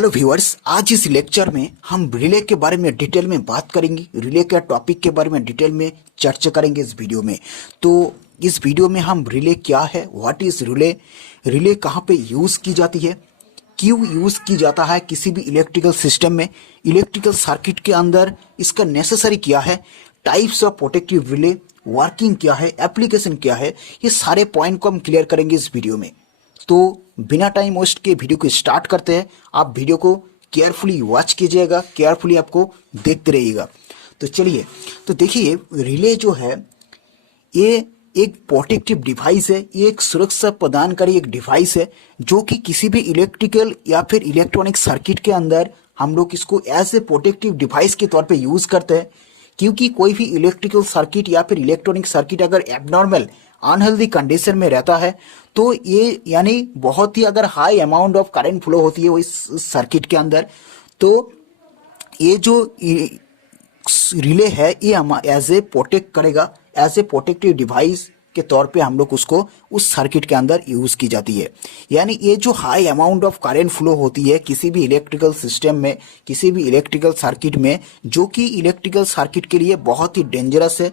Hello viewers, आज इस lecture में हम रिले के बारे में डिटेल में बात करेंगे। रिले के टॉपिक के बारे में डिटेल में चर्चा करेंगे इस वीडियो में। तो इस वीडियो में हम रिले क्या है, व्हाट इज रिले, रिले कहाँ पे यूज़ की जाती है, क्यों यूज़ की जाता है किसी भी इलेक्ट्रिकल सिस्टम में, इलेक्ट्रिकल सर्किट के अंदर इसका नेसेसरी क्या है, types of protective relay, working क्या है, एप्लीकेशन क्या है, ये सारे पॉइंट को हम क्लियर करेंगे इस वीडियो में। तो बिना टाइम वेस्ट के वीडियो को स्टार्ट करते हैं। आप वीडियो को केयरफुली वॉच कीजिएगा, केयरफुली आपको देखते रहिएगा। तो चलिए, तो देखिए रिले जो है ये एक प्रोटेक्टिव डिवाइस है, ये एक सुरक्षा प्रदानकारी एक डिवाइस है जो कि किसी भी इलेक्ट्रिकल या फिर इलेक्ट्रॉनिक सर्किट के अंदर हम लोग इसको एज ए प्रोटेक्टिव डिवाइस के तौर पे यूज करते हैं। क्योंकि कोई भी इलेक्ट्रिकल सर्किट या फिर इलेक्ट्रॉनिक सर्किट अगर एबनॉर्मल अनहेल्दी कंडीशन में रहता है तो ये यानी बहुत ही अगर high amount of current flow होती है वो इस सर्किट के अंदर, तो ये जो रिले है ये हम एज ए प्रोटेक्ट करेगा, एज ए प्रोटेक्टिव डिवाइस के तौर पे हम लोग उसको उस सर्किट के अंदर यूज की जाती है। यानी ये जो high amount of current flow होती है किसी भी इलेक्ट्रिकल सिस्टम में, किसी भी इलेक्ट्रिकल सर्किट में, जो कि इलेक्ट्रिकल सर्किट के लिए बहुत ही डेंजरस है।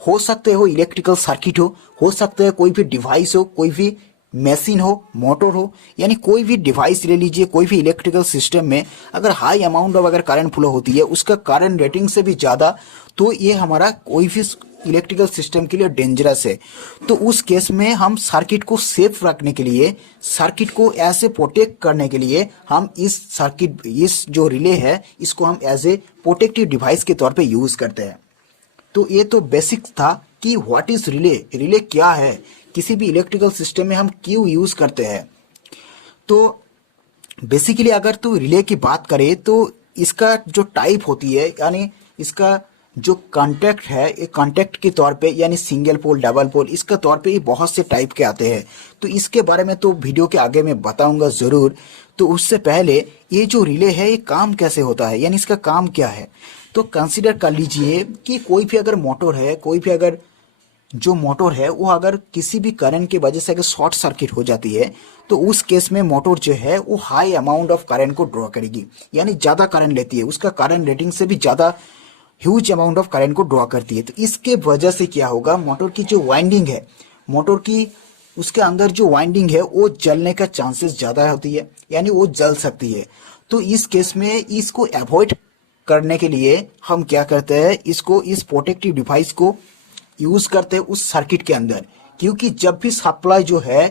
हो सकते हो इलेक्ट्रिकल सर्किट हो सकता है कोई भी डिवाइस हो, कोई भी मशीन हो, मोटर हो, यानी कोई भी डिवाइस ले लीजिए, कोई भी इलेक्ट्रिकल सिस्टम में अगर हाई अमाउंट ऑफ अगर करंट फ्लो होती है उसका करंट रेटिंग से भी ज़्यादा, तो ये हमारा कोई भी इलेक्ट्रिकल सिस्टम के लिए डेंजरस है। तो उस केस में हम सर्किट को सेफ रखने के लिए, सर्किट को ऐसे प्रोटेक्ट करने के लिए हम इस जो रिले है इसको हम एज ए प्रोटेक्टिव डिवाइस के तौर पे यूज करते हैं। तो ये तो बेसिक था कि व्हाट इज रिले, रिले क्या है, किसी भी इलेक्ट्रिकल सिस्टम में हम क्यों यूज करते हैं। तो बेसिकली अगर तो रिले की बात करें तो इसका जो टाइप होती है, यानी इसका जो कॉन्टैक्ट है, ये कॉन्टैक्ट के तौर पे यानी सिंगल पोल, डबल पोल, इसके तौर पे ये बहुत से टाइप के आते हैं। तो इसके बारे में तो वीडियो के आगे मैं बताऊंगा ज़रूर। तो उससे पहले ये जो रिले है ये काम कैसे होता है, यानी इसका काम क्या है। तो कंसिडर कर लीजिए कि कोई भी अगर मोटर है, कोई भी अगर जो मोटर है वो अगर किसी भी करंट की वजह से अगर शॉर्ट सर्किट हो जाती है तो उस केस में मोटर जो है वो हाई अमाउंट ऑफ करंट को ड्रॉ करेगी, यानी ज़्यादा करंट लेती है, उसका करंट रेटिंग से भी ज़्यादा ह्यूज अमाउंट ऑफ करंट को ड्रॉ करती है। तो इसके वजह से क्या होगा, मोटर की जो वाइंडिंग है, मोटर की उसके अंदर जो वाइंडिंग है वो जलने का चांसेस ज़्यादा होती है, यानी वो जल सकती है। तो इस केस में इसको अवॉइड करने के लिए हम क्या करते हैं, इसको इस प्रोटेक्टिव डिवाइस को यूज करते हैं उस सर्किट के अंदर। क्योंकि जब भी सप्लाई जो है,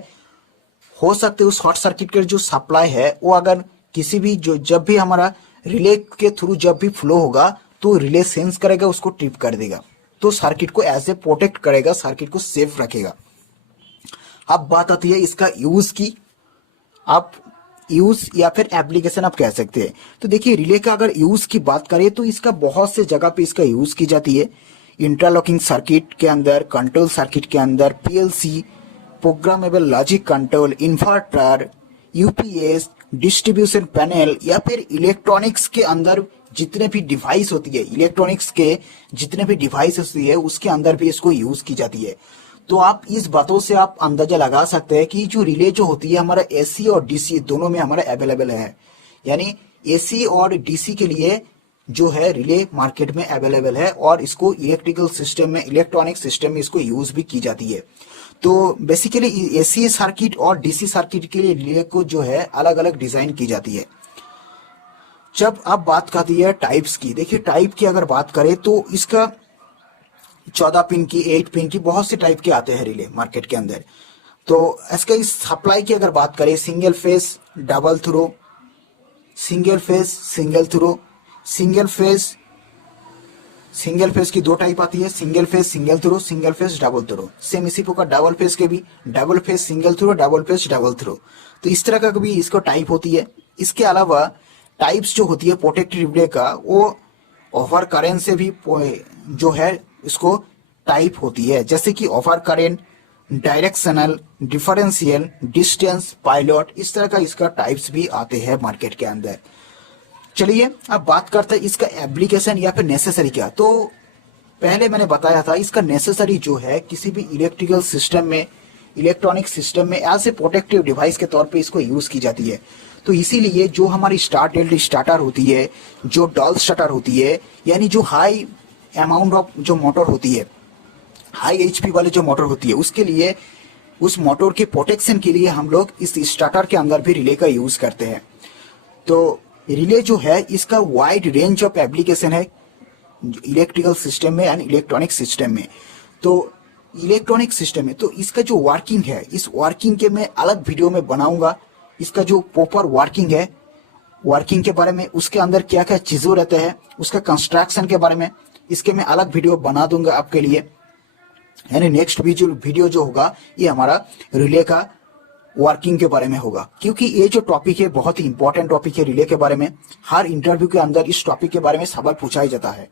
हो सकते उस शॉर्ट सर्किट का जो सप्लाई है वो अगर किसी भी जो जब भी हमारा रिले के थ्रू जब भी फ्लो होगा तो रिले सेंस करेगा, उसको ट्रिप कर देगा, तो सर्किट को ऐसे प्रोटेक्ट करेगा, सर्किट को सेफ रखेगा। अब बात आती है इसका यूज की, आप यूज या फिर एप्लीकेशन आप कह सकते हैं। तो देखिए रिले का अगर यूज की बात करें तो इसका बहुत से जगह पे इसका यूज की जाती है। इंटरलॉकिंग सर्किट के अंदर, कंट्रोल सर्किट के अंदर, PLC, programmable logic control, inverter, UPS, distribution panel, या फिर इलेक्ट्रॉनिक्स के अंदर जितने भी डिवाइस होती है, इलेक्ट्रॉनिक्स के जितने भी डिवाइस होती है उसके अंदर भी इसको यूज की जाती है। तो आप इस बातों से आप अंदाजा लगा सकते हैं कि जो रिले जो होती है हमारा एसी और डीसी दोनों में हमारा अवेलेबल है। यानी एसी और डीसी के लिए जो है रिले मार्केट में अवेलेबल है और इसको इलेक्ट्रिकल सिस्टम में, इलेक्ट्रॉनिक सिस्टम में इसको यूज भी की जाती है। तो बेसिकली एसी सर्किट और डीसी सर्किट के लिए रिले को जो है अलग अलग डिजाइन की जाती है। जब अब बात करती है टाइप्स की, देखिए टाइप की अगर बात करें तो इसका 14 पिन की, 8 पिन की, बहुत से टाइप के आते हैं रिले मार्केट के अंदर। तो इसका इस सप्लाई की अगर बात करें, single face, double throw, single face, single throw, single face की दो टाइप आती है, single face single throw, single face double throw. Same इसी प्रकार डबल फेस के भी double face single throw, double face double throw. तो इस तरह का भी इसको टाइप होती है। इसके अलावा टाइप्स जो होती है प्रोटेक्टिव रिले का, वो ओवर करंट से भी जो है इसको टाइप होती है, जैसे कि over current, directional, differential, distance, pilot, इस तरह का इसका टाइप्स भी आते हैं मार्केट के अंदर। चलिए अब बात करते हैं इसका एप्लीकेशन या फिर नेसेसरी क्या। तो पहले मैंने बताया था इसका नेसेसरी जो है किसी भी इलेक्ट्रिकल सिस्टम में, इलेक्ट्रॉनिक सिस्टम में एज ए प्रोटेक्टिव डिवाइस के तौर पे इसको यूज की जाती है। तो इसीलिए जो हमारी स्टार डेल्ट स्टार्टर होती है, जो डॉल स्टार्टर होती है, यानी जो हाई अमाउंट ऑफ जो मोटर होती है, हाई एचपी वाले जो मोटर होती है, उसके लिए उस मोटर के प्रोटेक्शन के लिए हम लोग इस स्टार्टर के अंदर भी रिले का यूज करते हैं। तो रिले जो है इसका वाइड रेंज ऑफ एप्लीकेशन है इलेक्ट्रिकल सिस्टम में एंड इलेक्ट्रॉनिक सिस्टम में। तो इलेक्ट्रॉनिक सिस्टम में तो इसका जो वर्किंग है, इस वर्किंग के मैं अलग वीडियो में बनाऊंगा। इसका जो प्रॉपर वर्किंग है, वर्किंग के बारे में, उसके अंदर क्या क्या चीजों रहते हैं, उसका कंस्ट्रक्शन के बारे में, इसके मैं अलग वीडियो बना दूंगा आपके लिए। यानी नेक्स्ट वीडियो जो होगा ये हमारा रिले का वर्किंग के बारे में होगा, क्योंकि ये जो टॉपिक है बहुत ही इंपॉर्टेंट टॉपिक है रिले के बारे में। हर इंटरव्यू के अंदर इस टॉपिक के बारे में सवाल पूछा ही जाता है।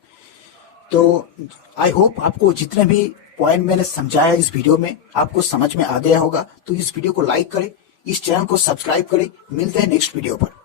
तो आई होप आपको जितने भी पॉइंट मैंने समझाया इस वीडियो में आपको समझ में आ गया होगा। तो इस वीडियो को लाइक करें, इस चैनल को सब्सक्राइब करें। मिलते हैं नेक्स्ट वीडियो पर।